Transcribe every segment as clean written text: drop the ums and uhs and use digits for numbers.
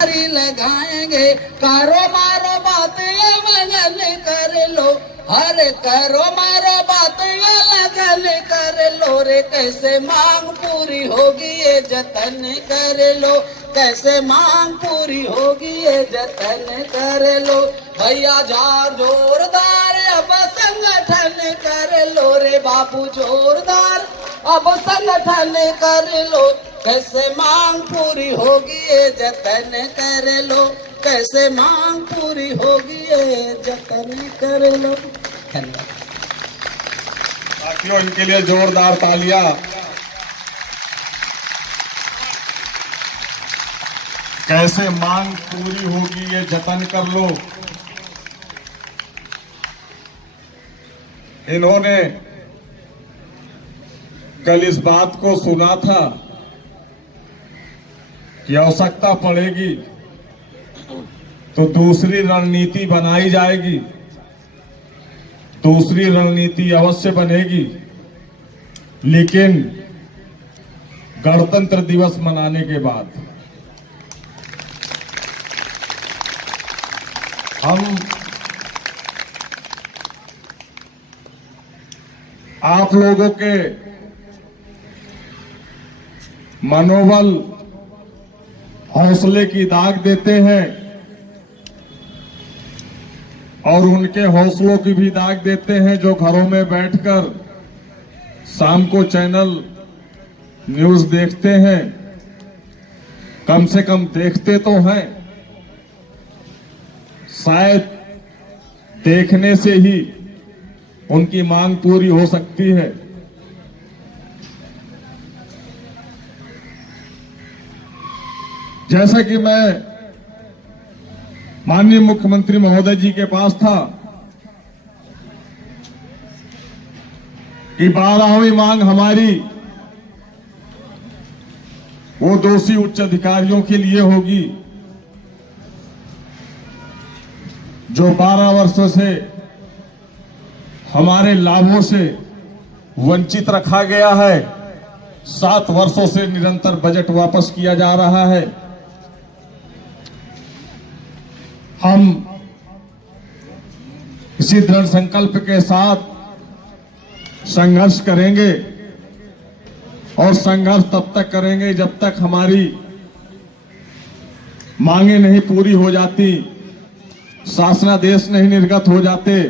लगाएंगे, करो मारो बात ये लगन कर लो, अरे करो मारो बात ये लगन कर लो रे, कैसे मांग पूरी होगी ये जतन कर लो, कैसे मांग पूरी होगी ये जतन कर लो, भैया जार जोरदार अब संगठन कर लो रे बाबू जोरदार अब संगठन कर लो, कैसे मांग पूरी होगी ये जतन कर लो, कैसे मांग पूरी होगी ये जतन कर लो। धन्यवाद साथियों, इनके लिए जोरदार तालियां। कैसे मांग पूरी होगी ये जतन कर लो। इन्होंने कल इस बात को सुना था कि आवश्यकता पड़ेगी तो दूसरी रणनीति बनाई जाएगी, दूसरी रणनीति अवश्य बनेगी, लेकिन गणतंत्र दिवस मनाने के बाद हम आप लोगों के मनोबल हौसले की दाग देते हैं और उनके हौसलों की भी दाग देते हैं जो घरों में बैठकर शाम को चैनल न्यूज देखते हैं। कम से कम देखते तो हैं, शायद देखने से ही उनकी मांग पूरी हो सकती है। जैसा कि मैं माननीय मुख्यमंत्री महोदय जी के पास था कि 12वीं मांग हमारी वो दोषी उच्च अधिकारियों के लिए होगी जो 12 वर्षों से हमारे लाभों से वंचित रखा गया है। 7 वर्षों से निरंतर बजट वापस किया जा रहा है। हम इसी दृढ़ संकल्प के साथ संघर्ष करेंगे और संघर्ष तब तक करेंगे जब तक हमारी मांगे नहीं पूरी हो जाती, शासनादेश नहीं निर्गत हो जाते।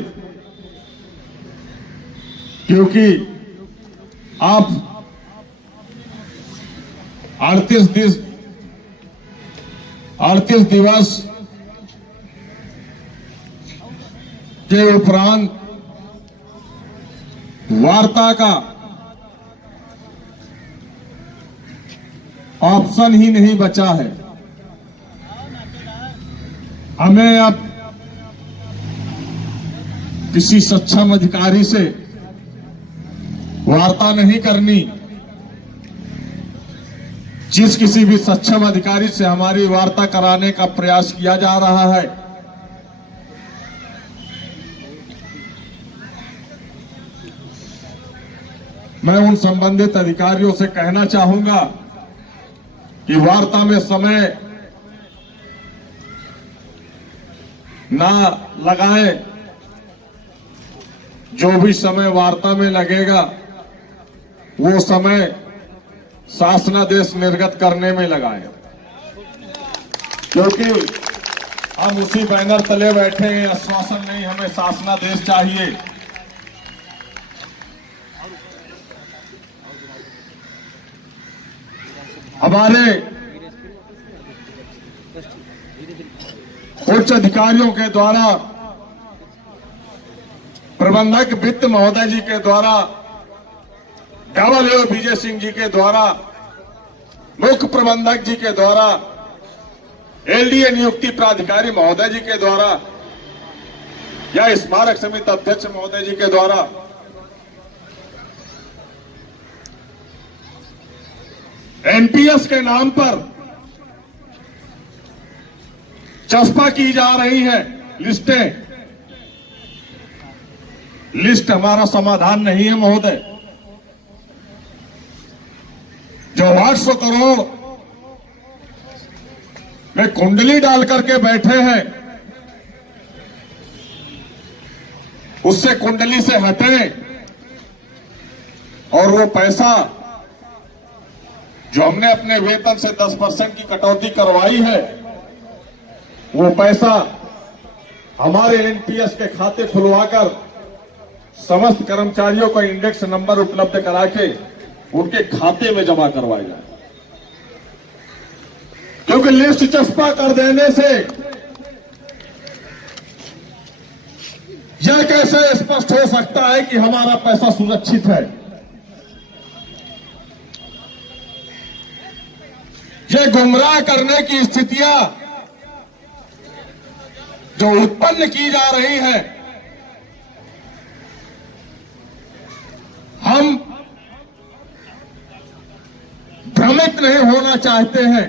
क्योंकि आप 38 दिवस के उपरांत वार्ता का ऑप्शन ही नहीं बचा है। हमें अब किसी सक्षम अधिकारी से वार्ता नहीं करनी। जिस किसी भी सक्षम अधिकारी से हमारी वार्ता कराने का प्रयास किया जा रहा है, मैं उन संबंधित अधिकारियों से कहना चाहूंगा कि वार्ता में समय ना लगाएं। जो भी समय वार्ता में लगेगा वो समय शासनादेश निर्गत करने में लगाएं, क्योंकि हम उसी बैनर तले बैठे हैं। आश्वासन नहीं, हमें शासनादेश चाहिए। हमारे उच्च अधिकारियों के द्वारा, प्रबंधक वित्त महोदय जी के द्वारा, डबल विजय सिंह जी के द्वारा, मुख्य प्रबंधक जी के द्वारा, एलडीए नियुक्ति प्राधिकारी महोदय जी के द्वारा या स्मारक समिति अध्यक्ष महोदय जी के द्वारा एनपीएस के नाम पर चस्पा की जा रही है लिस्टें। लिस्ट हमारा समाधान नहीं है महोदय। जो 800 करोड़ में कुंडली डाल करके बैठे हैं, उससे कुंडली से हटें और वो पैसा जो हमने अपने वेतन से 10% की कटौती करवाई है, वो पैसा हमारे एनपीएस के खाते खुलवाकर समस्त कर्मचारियों को इंडेक्स नंबर उपलब्ध करा के उनके खाते में जमा करवाया जाए। क्योंकि लिस्ट चस्पा कर देने से यह कैसे स्पष्ट हो सकता है कि हमारा पैसा सुरक्षित है। यह गुमराह करने की स्थितियां जो उत्पन्न की जा रही है, हम भ्रमित नहीं होना चाहते हैं।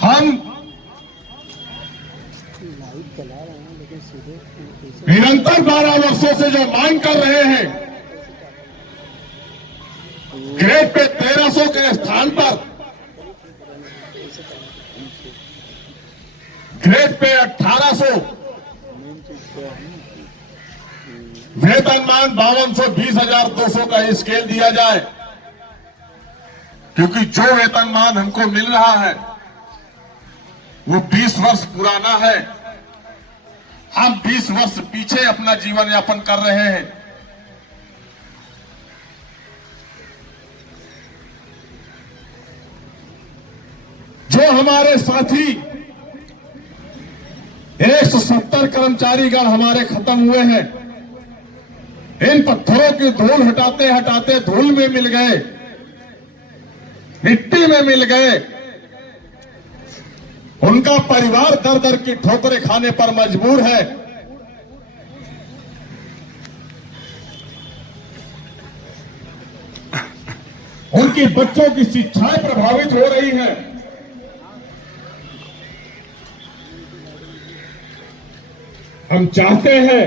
हम निरंतर 12 वर्षों से जो मांग कर रहे हैं, ग्रेड पे 1300 के स्थान पर ग्रेड पे 1800, वेतनमान 52,20,200 का स्केल दिया जाए। क्योंकि जो वेतनमान हमको मिल रहा है वो 20 वर्ष पुराना है। हम 20 वर्ष पीछे अपना जीवन यापन कर रहे हैं। जो हमारे साथी 170 कर्मचारीगण हमारे खत्म हुए हैं, इन पत्थरों की धूल हटाते हटाते धूल में मिल गए, मिट्टी में मिल गए। उनका परिवार दर दर की ठोकरें खाने पर मजबूर है। उनकी बच्चों की शिक्षाएं प्रभावित हो रही हैं। हम चाहते हैं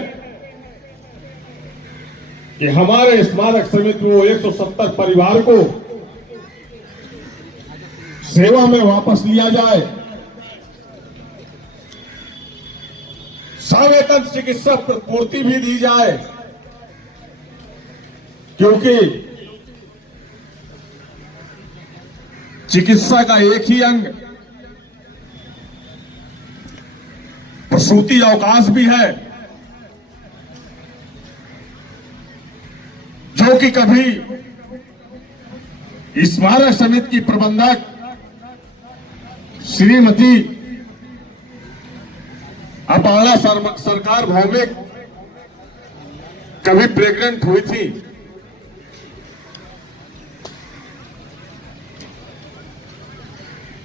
कि हमारे स्मारक समिति में वो 170 परिवार को सेवा में वापस लिया जाए। सवेतन चिकित्सा पूर्ति भी दी जाए, क्योंकि चिकित्सा का एक ही अंग प्रसूति अवकाश भी है, जो कि कभी स्मारक समिति की प्रबंधक श्रीमती अपाला सरकार भौमिक कभी प्रेग्नेंट हुई थी,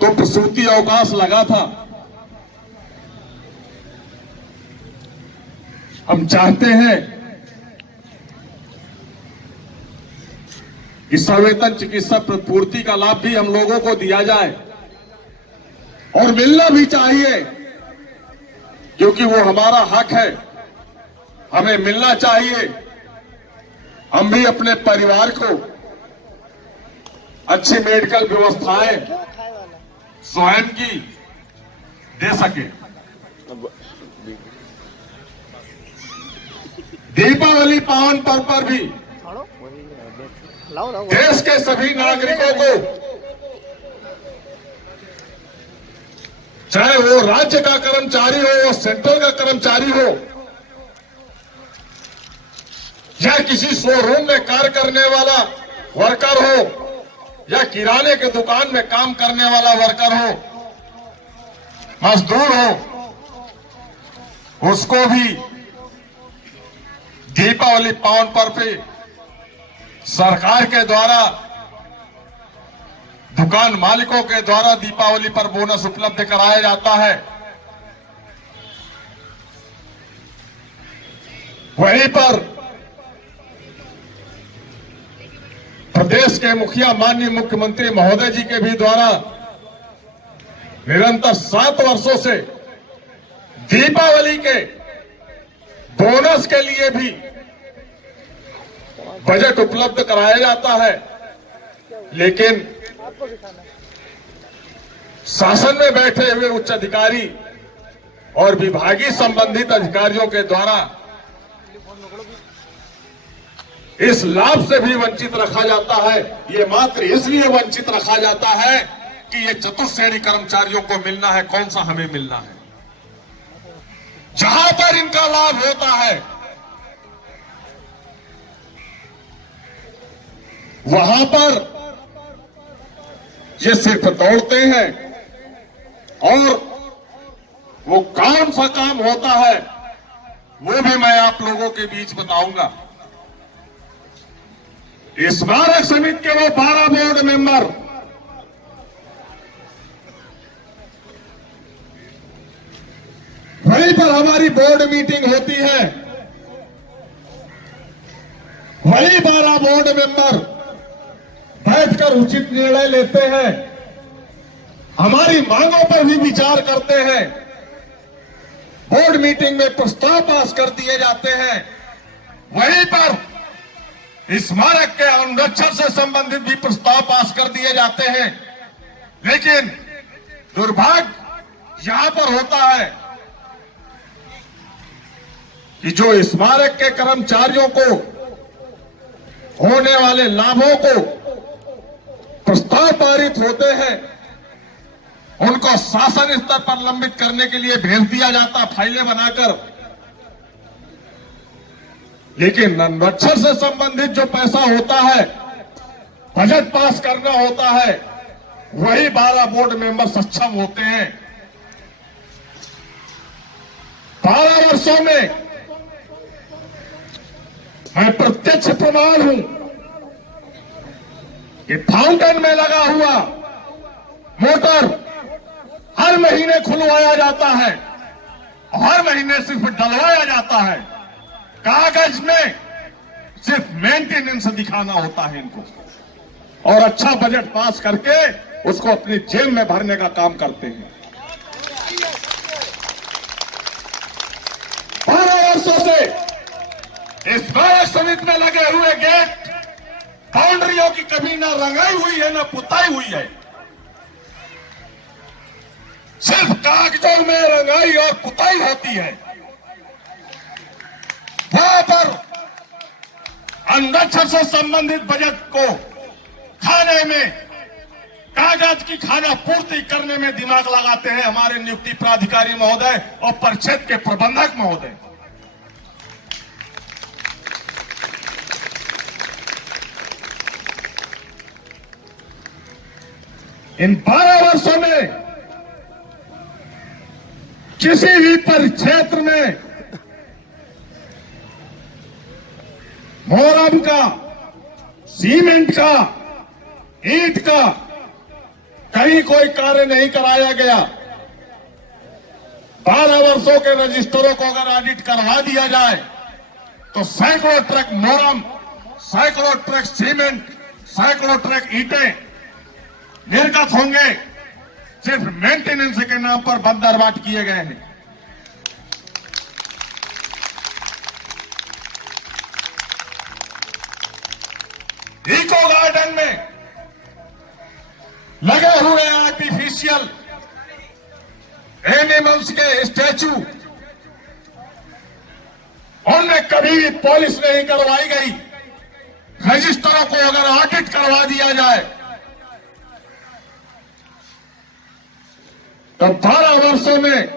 तो प्रसूति अवकाश लगा था। हम चाहते हैं कि सवेतन चिकित्सा पूर्ति का लाभ भी हम लोगों को दिया जाए और मिलना भी चाहिए, क्योंकि वो हमारा हक है, हमें मिलना चाहिए। हम भी अपने परिवार को अच्छी मेडिकल व्यवस्थाएं स्वयं की दे सके। दीपावली पावन पर्व पर भी देश के सभी नागरिकों को, चाहे वो राज्य का कर्मचारी हो, सेंट्रल का कर्मचारी हो, या किसी शोरूम में कार्य करने वाला वर्कर हो, या किराने के दुकान में काम करने वाला वर्कर हो, मजदूर हो, उसको भी दीपावली पावन पर्व पे सरकार के द्वारा, दुकान मालिकों के द्वारा दीपावली पर बोनस उपलब्ध कराया जाता है। वहीं पर प्रदेश के मुखिया माननीय मुख्यमंत्री महोदय जी के भी द्वारा निरंतर 7 वर्षों से दीपावली के बोनस के लिए भी बजट उपलब्ध कराया जाता है, लेकिन शासन में बैठे हुए उच्च अधिकारी और विभागीय संबंधित अधिकारियों के द्वारा इस लाभ से भी वंचित रखा जाता है। ये मात्र इसलिए वंचित रखा जाता है कि ये चतुर्श्रेणी कर्मचारियों को मिलना है, कौन सा हमें मिलना है। जहां पर इनका लाभ होता है वहां पर ये सिर्फ दौड़ते हैं और वो कौन सा काम होता है वो भी मैं आप लोगों के बीच बताऊंगा। स्मारक समिति के वो 12 बोर्ड मेंबर वहीं पर हमारी बोर्ड मीटिंग होती है, वही 12 बोर्ड मेंबर बैठकर उचित निर्णय लेते हैं, हमारी मांगों पर भी विचार करते हैं, बोर्ड मीटिंग में प्रस्ताव पास कर दिए जाते हैं। वहीं पर स्मारक के अनुरक्षण से संबंधित भी प्रस्ताव पास कर दिए जाते हैं। लेकिन दुर्भाग्य यहां पर होता है कि जो स्मारक के कर्मचारियों को होने वाले लाभों को प्रस्ताव पारित होते हैं, उनको शासन स्तर पर लंबित करने के लिए भेज दिया जाता फाइलें बनाकर। लेकिन अनुरक्षण से संबंधित जो पैसा होता है, बजट पास करना होता है, वही 12 बोर्ड मेंबर सक्षम होते हैं। 12 वर्षों में मैं प्रत्यक्ष प्रमाण हूं कि फाउंटेन में लगा हुआ मोटर हर महीने खुलवाया जाता है, हर महीने सिर्फ डलवाया जाता है। कागज में सिर्फ मेंटेनेंस दिखाना होता है इनको, और अच्छा बजट पास करके उसको अपनी जेब में भरने का काम करते हैं। 12 वर्षों से इस स्मारक समिति में लगे हुए गेट बाउंड्रियों की कभी ना रंगाई हुई है ना पुताई हुई है, सिर्फ कागजों में रंगाई और पुताई होती है। वहां पर अनुरक्षण से संबंधित बजट को खाने में, कागज की खाना पूर्ति करने में दिमाग लगाते हैं हमारे नियुक्ति प्राधिकारी महोदय और परिषद के प्रबंधक महोदय। इन 12 वर्षों में किसी भी परिक्षेत्र में मोरम का, सीमेंट का, ईंट का कहीं कोई कार्य नहीं कराया गया। 12 वर्षों के रजिस्टरों को अगर ऑडिट करवा दिया जाए तो सैकड़ों ट्रक मोरम, सैकड़ों ट्रक सीमेंट, सैकड़ों ट्रक ईंटें निर्गत होंगे, सिर्फ मेंटेनेंस के नाम पर बंदरबाट किए गए हैं। इको गार्डन में लगे हुए आर्टिफिशियल एनिमल्स के स्टैचू, उनमें कभी भी पॉलिश नहीं करवाई गई। रजिस्टरों को अगर ऑडिट करवा दिया जाए तो 12 वर्षों में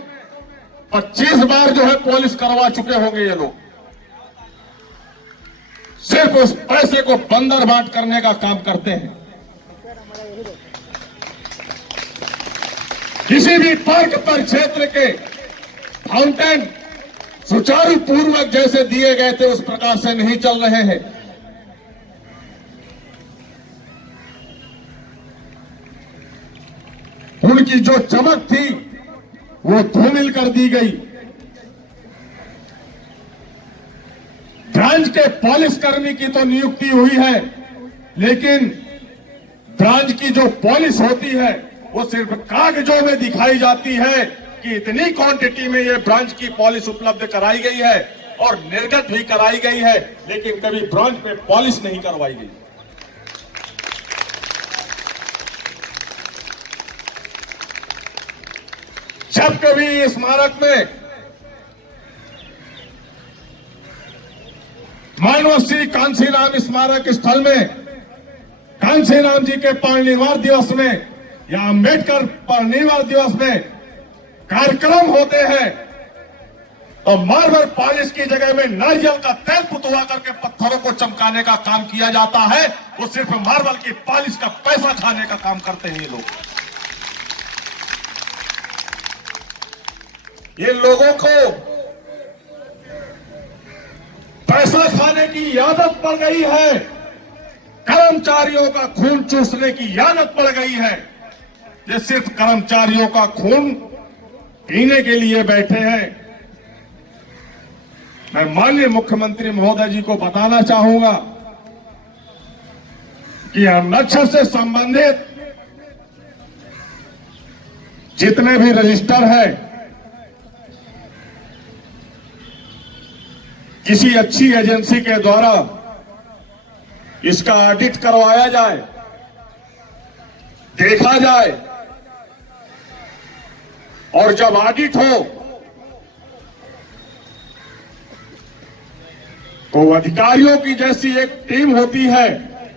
25 बार जो है पॉलिश करवा चुके होंगे ये लोग। सिर्फ उस पैसे को बंदर बाट करने का काम करते हैं। किसी भी पार्क पर क्षेत्र के फाउंटेन सुचारू पूर्वक जैसे दिए गए थे उस प्रकार से नहीं चल रहे हैं। उनकी जो चमक थी वो धूमिल कर दी गई। ब्रांच के पॉलिश कर्मी की तो नियुक्ति हुई है, लेकिन ब्रांच की जो पॉलिश होती है वो सिर्फ कागजों में दिखाई जाती है कि इतनी क्वांटिटी में ये ब्रांच की पॉलिश उपलब्ध कराई गई है और निर्गत भी कराई गई है, लेकिन कभी ब्रांच पे पॉलिश नहीं करवाई गई। जब कभी स्मारक में मानव श्री कांशीराम स्मारक स्थल में कांशीराम जी के परिनिर्वाण दिवस में या अंबेडकर परिनिर्वाण दिवस में कार्यक्रम होते हैं तो मार्बल पॉलिश की जगह में नारियल का तेल पुतवा करके पत्थरों को चमकाने का काम किया जाता है। वो सिर्फ मार्बल की पॉलिश का पैसा खाने का काम करते हैं ये लोग। ये लोगों को पैसा खाने की आदत पड़ गई है, कर्मचारियों का खून चूसने की आदत पड़ गई है। ये सिर्फ कर्मचारियों का खून पीने के लिए बैठे हैं। मैं माननीय मुख्यमंत्री महोदय जी को बताना चाहूंगा कि नक्सल से संबंधित जितने भी रजिस्टर है किसी अच्छी एजेंसी के द्वारा इसका ऑडिट करवाया जाए, देखा जाए, और जब ऑडिट हो तो अधिकारियों की जैसी एक टीम होती है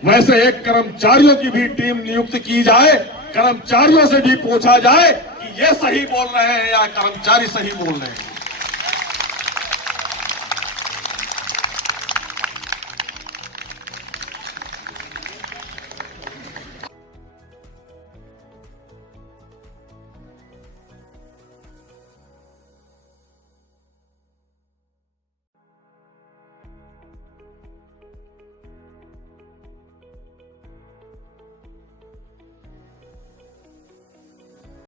वैसे एक कर्मचारियों की भी टीम नियुक्त की जाए। कर्मचारियों से भी पूछा जाए कि ये सही बोल रहे हैं या कर्मचारी सही बोल रहे हैं।